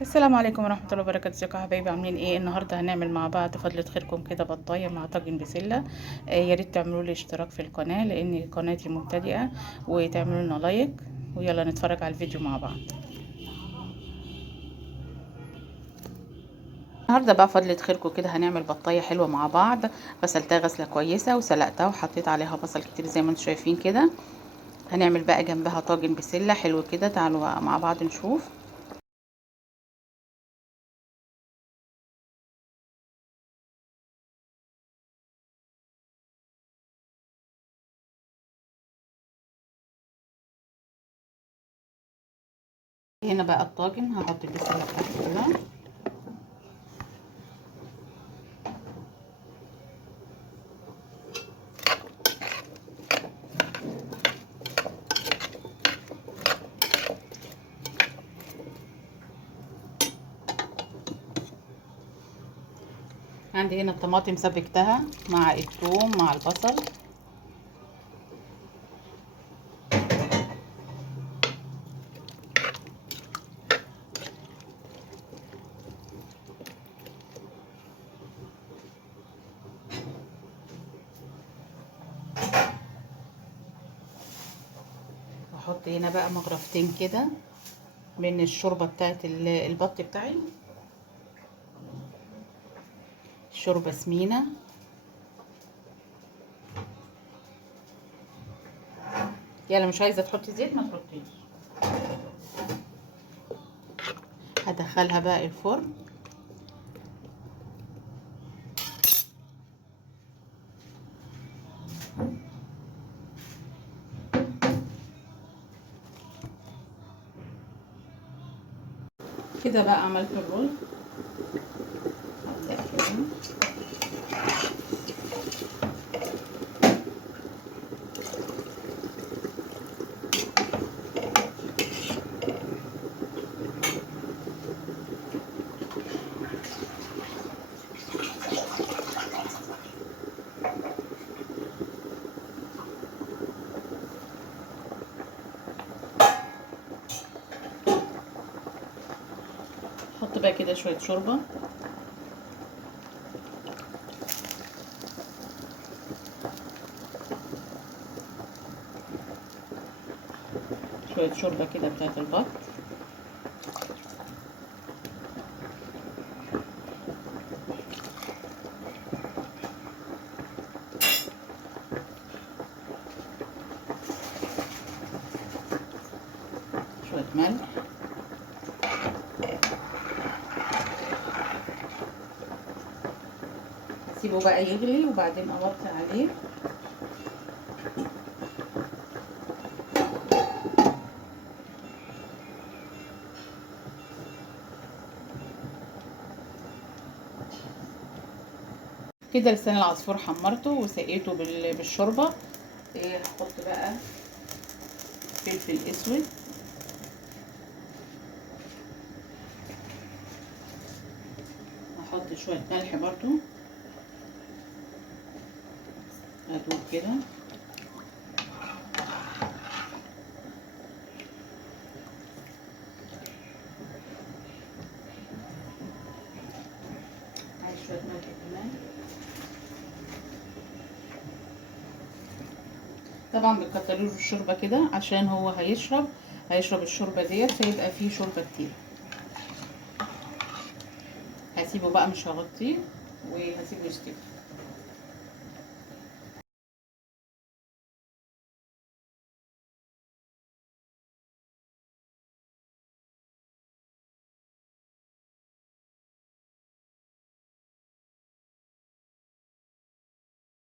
السلام عليكم ورحمة الله وبركاته. ازيكم يا حبايبي؟ عاملين ايه؟ النهارده هنعمل مع بعض فضلة خيركم كده بطاية مع طاجن بسلة. يا ريت تعملوا لي اشتراك في القناة لان قناتي مبتدئة، وتعملوا لنا لايك، ويلا نتفرج على الفيديو مع بعض. النهارده بقى فضلة خيركم كده هنعمل بطاية حلوة مع بعض. غسلتها غسلة كويسة وسلقتها وحطيت عليها بصل كتير زي ما انتم شايفين كده. هنعمل بقى جنبها طاجن بسلة حلو كده. تعالوا بقى مع بعض نشوف. هنا بقى الطاجن هحط البسلة بتاعتي كده. عندي هنا الطماطم سبكتها مع الثوم مع البصل. واحط هنا بقى مغرفتين كده من الشوربه بتاعت البط بتاعي. شوربه سمينه. يلا مش عايزه تحطي زيت ما تحطيش. هدخلها بقى الفرن. كده بقى عملت الرز. هبدأ كده. احط بقى كده شويه شوربه. شويه شوربه كده بتاعت البط. شويه ملح. سيبه بقى يغلي وبعدين اوطي عليه. كده لسان العصفور حمرته وسقيته بالشوربه. هحط بقى فلفل اسود. هحط شويه ملح برضو. ادوب كده. عايز شويه ملح كمان. طبعا بتكتروا له الشوربه كده عشان هو هيشرب الشوربه ديت فيبقى فيه شوربه كتير. هسيبه بقى مش هغطيه وهسيبه يستوي.